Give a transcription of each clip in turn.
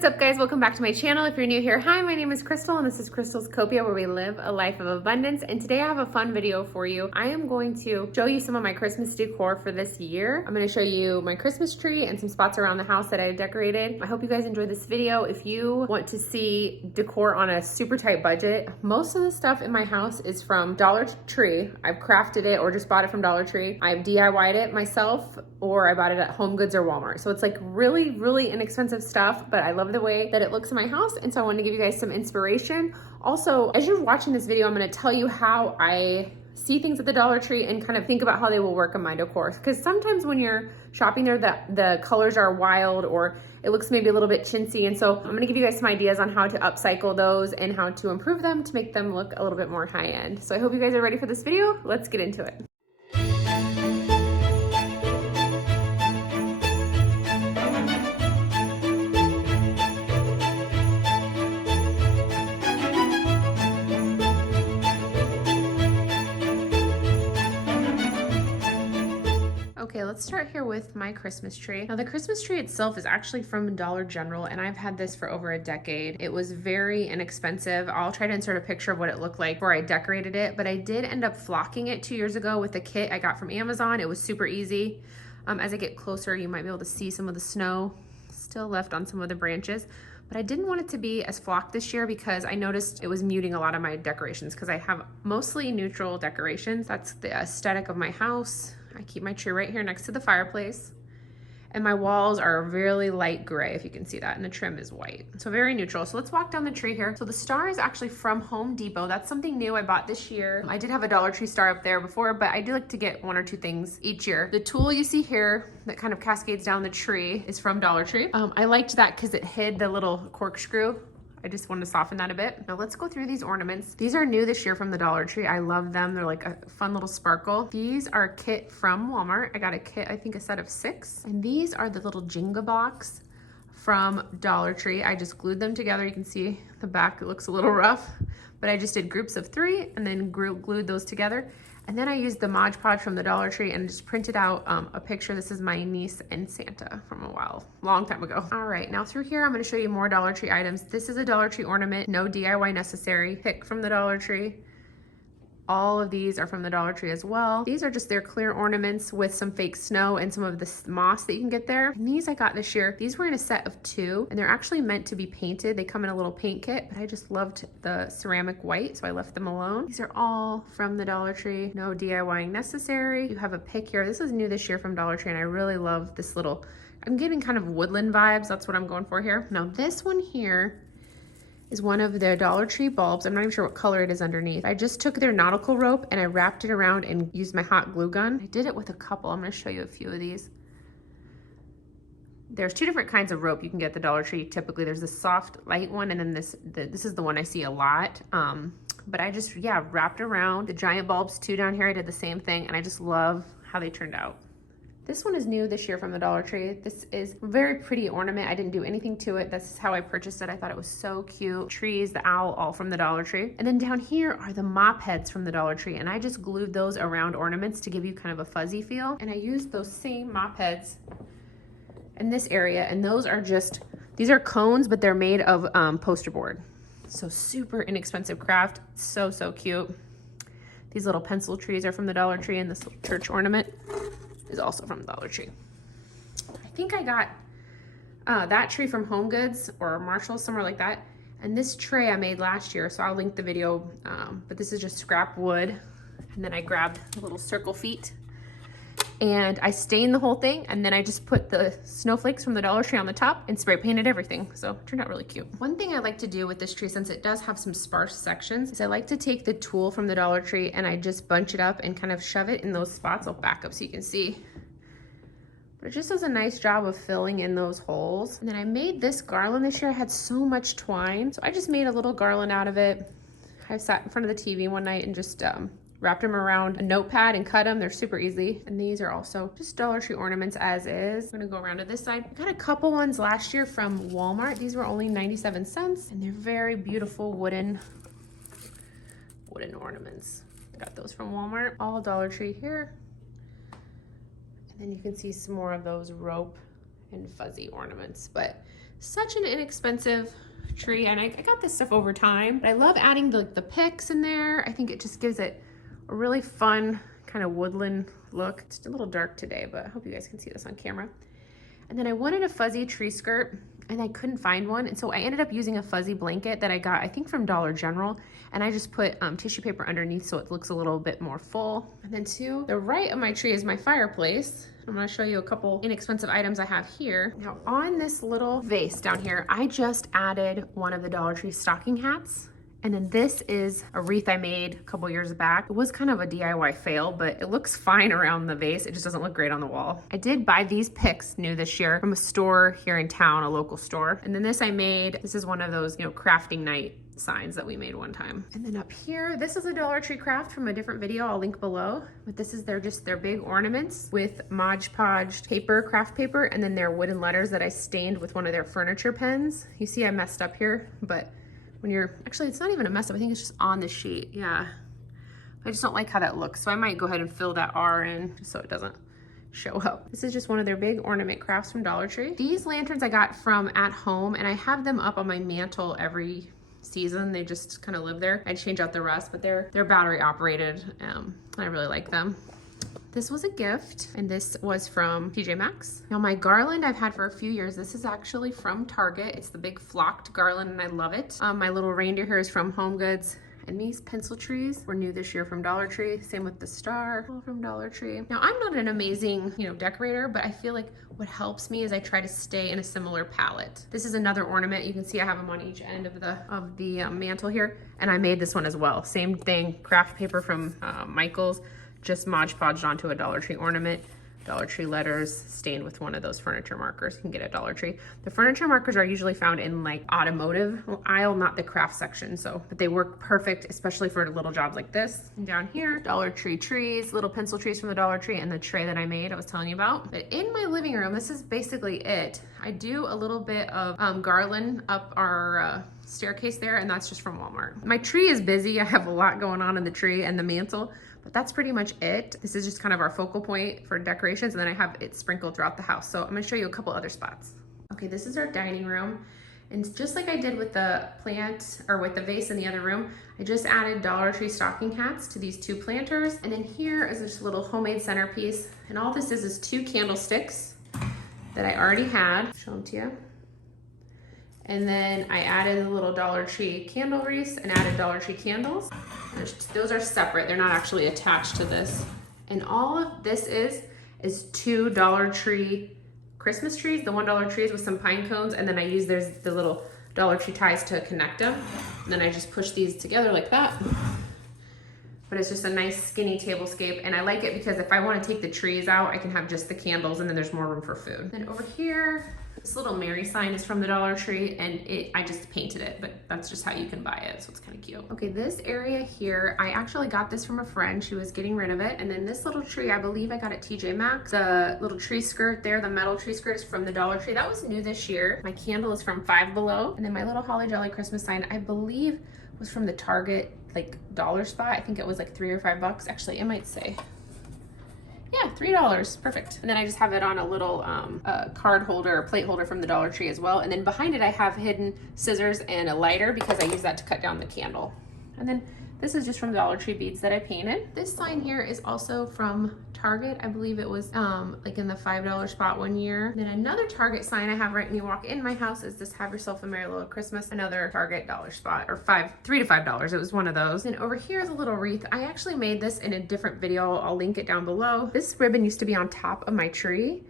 What's up, guys? Welcome back to my channel. If you're new here, hi, my name is Crystal and this is Crystal's Copia, where we live a life of abundance. And today I have a fun video for you. I am going to show you some of my Christmas decor for this year. I'm going to show you my Christmas tree and some spots around the house that I decorated. I hope you guys enjoyed this video. If you want to see decor on a super tight budget, most of the stuff in my house is from Dollar Tree. I've crafted it or just bought it from Dollar Tree. I've DIY'd it myself, or I bought it at Home Goods or Walmart. So it's like really, really inexpensive stuff, but I love the way that it looks in my house, and so I wanted to give you guys some inspiration. Also, as you're watching this video, I'm going to tell you how I see things at the Dollar Tree and kind of think about how they will work in my decor, because sometimes when you're shopping there, the colors are wild or it looks maybe a little bit chintzy, and so I'm going to give you guys some ideas on how to upcycle those and how to improve them to make them look a little bit more high-end. So I hope you guys are ready for this video. Let's get into it. Okay, let's start here with my Christmas tree. Now, the Christmas tree itself is actually from Dollar General, and I've had this for over a decade. It was very inexpensive. I'll try to insert a picture of what it looked like before I decorated it, but I did end up flocking it 2 years ago with a kit I got from Amazon. It was super easy. As I get closer, you might be able to see some of the snow still left on some of the branches. But I didn't want it to be as flocked this year because I noticed it was muting a lot of my decorations, because I have mostly neutral decorations. That's the aesthetic of my house. I keep my tree right here next to the fireplace, and my walls are really light gray, if you can see that, and the trim is white. So very neutral. So let's walk down the tree here. So the star is actually from Home Depot. That's something new I bought this year. I did have a Dollar Tree star up there before, but I do like to get 1 or 2 things each year. The tool you see here that kind of cascades down the tree is from Dollar Tree. I liked that because it hid the little corkscrew. I just wanted to soften that a bit. Now let's go through these ornaments. These are new this year from the Dollar Tree. I love them. They're like a fun little sparkle. These are a kit from Walmart. I got a kit, I think a set of 6. And these are the little Jenga box from Dollar Tree. I just glued them together. You can see the back, it looks a little rough, but I just did groups of 3 and then glued those together. And then I used the Mod Podge from the Dollar Tree and just printed out a picture. This is my niece and Santa from a long time ago. All right, now through here, I'm gonna show you more Dollar Tree items. This is a Dollar Tree ornament, no DIY necessary, pick from the Dollar Tree. All of these are from the Dollar Tree as well. These are just their clear ornaments with some fake snow and some of this moss that you can get there. And these I got this year. These were in a set of 2, and they're actually meant to be painted. They come in a little paint kit, but I just loved the ceramic white, so I left them alone. These are all from the Dollar Tree. No DIYing necessary. You have a pick here. This is new this year from Dollar Tree, and I really love this little, I'm getting kind of woodland vibes. That's what I'm going for here. Now this one here is one of their Dollar Tree bulbs. I'm not even sure what color it is underneath. I just took their nautical rope and I wrapped it around and used my hot glue gun. I did it with a couple. I'm gonna show you a few of these. There's 2 different kinds of rope you can get at the Dollar Tree. Typically there's this soft light one, and then this is the one I see a lot. But I just, yeah, wrapped around the giant bulbs too down here. I did the same thing, and I just love how they turned out. This one is new this year from the Dollar Tree. This is a very pretty ornament. I didn't do anything to it. This is how I purchased it. I thought it was so cute. Trees, the owl, all from the Dollar Tree. And then down here are the mop heads from the Dollar Tree, and I just glued those around ornaments to give you kind of a fuzzy feel. And I used those same mop heads in this area, and those are just, these are cones, but they're made of poster board. So super inexpensive craft. So, so cute. These little pencil trees are from the Dollar Tree, and this little church ornament is also from Dollar Tree. I think I got that tree from Home Goods or Marshalls, somewhere like that. And this tray I made last year, so I'll link the video, but this is just scrap wood. And then I grabbed the little circle feet and I stained the whole thing, and then I just put the snowflakes from the Dollar Tree on the top and spray painted everything. So it turned out really cute. One thing I like to do with this tree, since it does have some sparse sections, is I like to take the tool from the Dollar Tree and I just bunch it up and kind of shove it in those spots. I'll back up so you can see. But it just does a nice job of filling in those holes. And then I made this garland this year. I had so much twine, so I just made a little garland out of it. I sat in front of the TV one night and just wrapped them around a notepad and cut them. They're super easy. And these are also just Dollar Tree ornaments as is. I'm gonna go around to this side. I got a couple ones last year from Walmart. These were only 97 cents, and they're very beautiful wooden ornaments. I got those from Walmart. All Dollar Tree here. And then you can see some more of those rope and fuzzy ornaments. But Such an inexpensive tree, and I got this stuff over time. But I love adding the picks in there. I think it just gives it a really fun kind of woodland look. It's a little dark today, but I hope you guys can see this on camera. And then I wanted a fuzzy tree skirt, and I couldn't find one. And so I ended up using a fuzzy blanket that I got, I think from Dollar General. And I just put tissue paper underneath so it looks a little bit more full. And then to the right of my tree is my fireplace. I'm gonna show you a couple inexpensive items I have here. Now on this little vase down here, I just added one of the Dollar Tree stocking hats. And then this is a wreath I made a couple years back. It was kind of a DIY fail, but it looks fine around the vase. It just doesn't look great on the wall. I did buy these picks new this year from a store here in town, a local store. And then this I made, this is one of those, crafting night signs that we made one time. And then up here, this is a Dollar Tree craft from a different video I'll link below. But this is their big ornaments with Mod Podge paper, craft paper, and then their wooden letters that I stained with one of their furniture pens. You see I messed up here, but when you're, actually it's not even a mess up, I think it's just on the sheet, yeah. I just don't like how that looks, so I might go ahead and fill that R in just so it doesn't show up. This is just one of their big ornament crafts from Dollar Tree. These lanterns I got from at home, and I have them up on my mantle every season. They just kind of live there. I change out the rest, but they're battery operated. I really like them. This was a gift, and this was from TJ Maxx. Now my garland I've had for a few years. This is actually from Target. It's the big flocked garland, and I love it. My little reindeer here is from Home Goods. And these pencil trees were new this year from Dollar Tree. Same with the star, all from Dollar Tree. Now I'm not an amazing, decorator, but I feel like what helps me is I try to stay in a similar palette. This is another ornament. You can see I have them on each end of the mantle here, and I made this one as well. Same thing, craft paper from Michael's. Just Mod Podged onto a Dollar Tree ornament. Dollar Tree letters stained with one of those furniture markers you can get at Dollar Tree. The furniture markers are usually found in like automotive aisle, not the craft section. But they work perfect, especially for little jobs like this. And down here, Dollar Tree trees, little pencil trees from the Dollar Tree, and the tray that I made, I was telling you about. But in my living room, this is basically it. I do a little bit of garland up our staircase there, and that's just from Walmart. My tree is busy. I have a lot going on in the tree and the mantle, but that's pretty much it. This is just kind of our focal point for decorations, and then I have it sprinkled throughout the house. So I'm gonna show you a couple other spots. Okay, this is our dining room. And just like I did with the plant, or with the vase in the other room, I just added Dollar Tree stocking hats to these two planters. And then here is this little homemade centerpiece. And all this is 2 candlesticks that I already had. Show them to you. And then I added a little Dollar Tree candle wreaths and added Dollar Tree candles. Those are separate, they're not actually attached to this. And all of this is 2 Dollar Tree Christmas trees, the $1 trees with some pine cones, and then I use the little Dollar Tree ties to connect them. And then I just push these together like that. But it's just a nice skinny tablescape, and I like it because if I want to take the trees out, I can have just the candles, and then there's more room for food. Then over here, this little Mary sign is from the Dollar Tree, and I just painted it, but that's just how you can buy it, so it's kind of cute. Okay, this area here, I actually got this from a friend. She was getting rid of it, and then this little tree, I believe I got at TJ Maxx. The little tree skirt there, the metal tree skirt, is from the Dollar Tree. That was new this year. My candle is from Five Below, and then my little Holly Jolly Christmas sign, I believe, was from the Target dollar spot. I think it was like $3 or $5. Actually, it might say, yeah, $3, perfect. And then I just have it on a little card holder or plate holder from the Dollar Tree as well. And then behind it, I have hidden scissors and a lighter because I use that to cut down the candle. And then this is just from Dollar Tree beads that I painted. This sign here is also from Target. I believe it was like in the $5 spot one year. Then another Target sign I have right when you walk in my house is this Have Yourself a Merry Little Christmas. Another Target dollar spot, or $3 to $5. It was one of those. And over here is a little wreath. I actually made this in a different video. I'll link it down below. This ribbon used to be on top of my tree,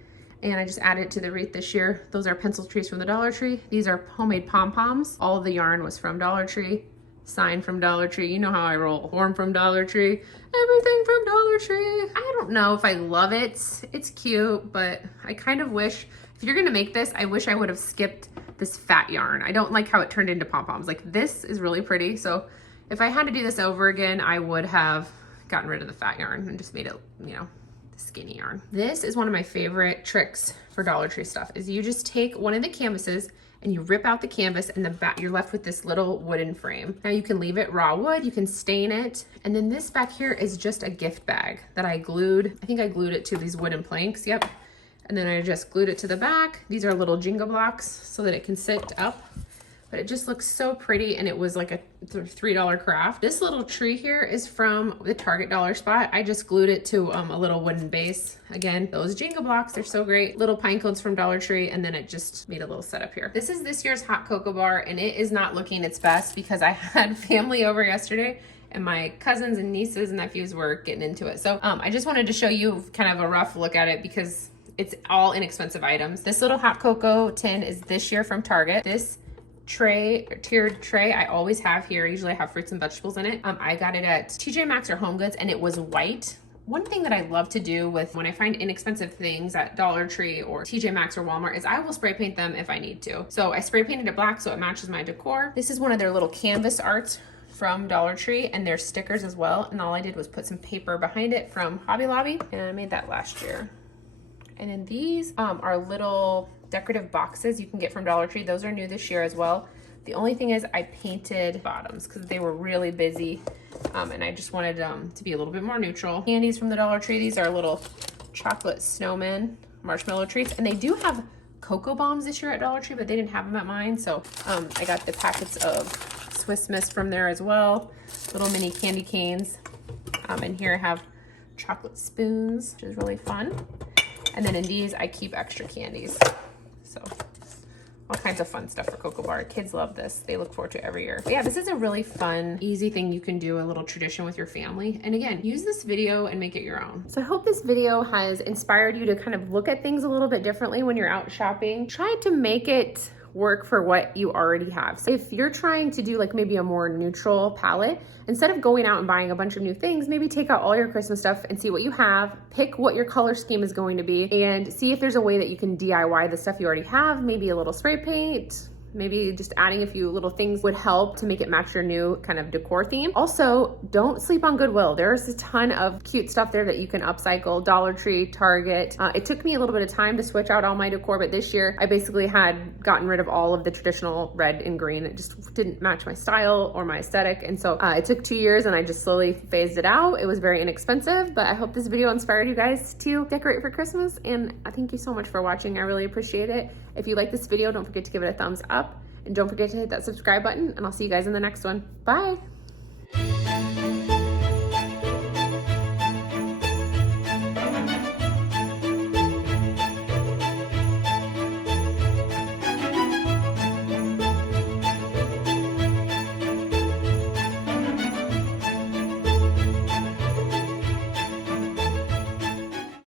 and I just added it to the wreath this year. Those are pencil trees from the Dollar Tree. These are homemade pom-poms. All of the yarn was from Dollar Tree. Sign from Dollar Tree. You know how I roll. Form from Dollar Tree. Everything from Dollar Tree. I don't know if I love it. It's cute, but I kind of wish, if you're gonna make this, I wish I would have skipped this fat yarn. I don't like how it turned into pom-poms. Like, this is really pretty. So if I had to do this over again, I would have gotten rid of the fat yarn and just made it, the skinny yarn. This is one of my favorite tricks for Dollar Tree stuff, is you just take one of the canvases and you rip out the canvas, and the back, you're left with this little wooden frame. Now you can leave it raw wood, you can stain it, and then this back here is just a gift bag that I glued. I think I glued it to these wooden planks, yep. And then I just glued it to the back. These are little Jenga blocks so that it can sit up. But it just looks so pretty, and it was like a $3 craft. This little tree here is from the Target dollar spot. I just glued it to a little wooden base. Again, those Jenga blocks, they're so great. Little pine cones from Dollar Tree, and then it just made a little setup here. This is this year's hot cocoa bar, and it is not looking its best because I had family over yesterday, and my cousins and nieces and nephews were getting into it. So I just wanted to show you kind of a rough look at it because it's all inexpensive items. This little hot cocoa tin is this year from Target. This tiered tray I always have here. I usually have fruits and vegetables in it. I got it at TJ Maxx or Home Goods, and it was white. One thing that I love to do with when I find inexpensive things at Dollar Tree or TJ Maxx or Walmart is I will spray paint them if I need to. So I spray painted it black so it matches my decor. This is one of their little canvas arts from Dollar Tree, and there's stickers as well. And all I did was put some paper behind it from Hobby Lobby, and I made that last year. And then these are little decorative boxes you can get from Dollar Tree. Those are new this year as well. The only thing is I painted bottoms because they were really busy, and I just wanted to be a little bit more neutral. Candies from the Dollar Tree. These are little chocolate snowmen, marshmallow treats, and they do have cocoa bombs this year at Dollar Tree, but they didn't have them at mine. So I got the packets of Swiss Miss from there as well. Little mini candy canes. And here I have chocolate spoons, which is really fun. And then in these, I keep extra candies. So all kinds of fun stuff for Cocoa Bar. Kids love this. They look forward to it every year. But yeah, this is a really fun, easy thing you can do, a little tradition with your family. And again, use this video and make it your own. So I hope this video has inspired you to kind of look at things a little bit differently when you're out shopping. Try to make it work for what you already have. So if you're trying to do like maybe a more neutral palette, instead of going out and buying a bunch of new things, maybe take out all your Christmas stuff and see what you have, pick what your color scheme is going to be, and see if there's a way that you can DIY the stuff you already have, maybe a little spray paint, maybe just adding a few little things would help to make it match your new kind of decor theme. Also, don't sleep on Goodwill. There's a ton of cute stuff there that you can upcycle. Dollar Tree, Target. It took me a little bit of time to switch out all my decor, but this year I basically had gotten rid of all of the traditional red and green. It just didn't match my style or my aesthetic. And so it took 2 years and I just slowly phased it out. It was very inexpensive, but I hope this video inspired you guys to decorate for Christmas. And I thank you so much for watching. I really appreciate it. If you like this video, don't forget to give it a thumbs up. And don't forget to hit that subscribe button, and I'll see you guys in the next one. Bye.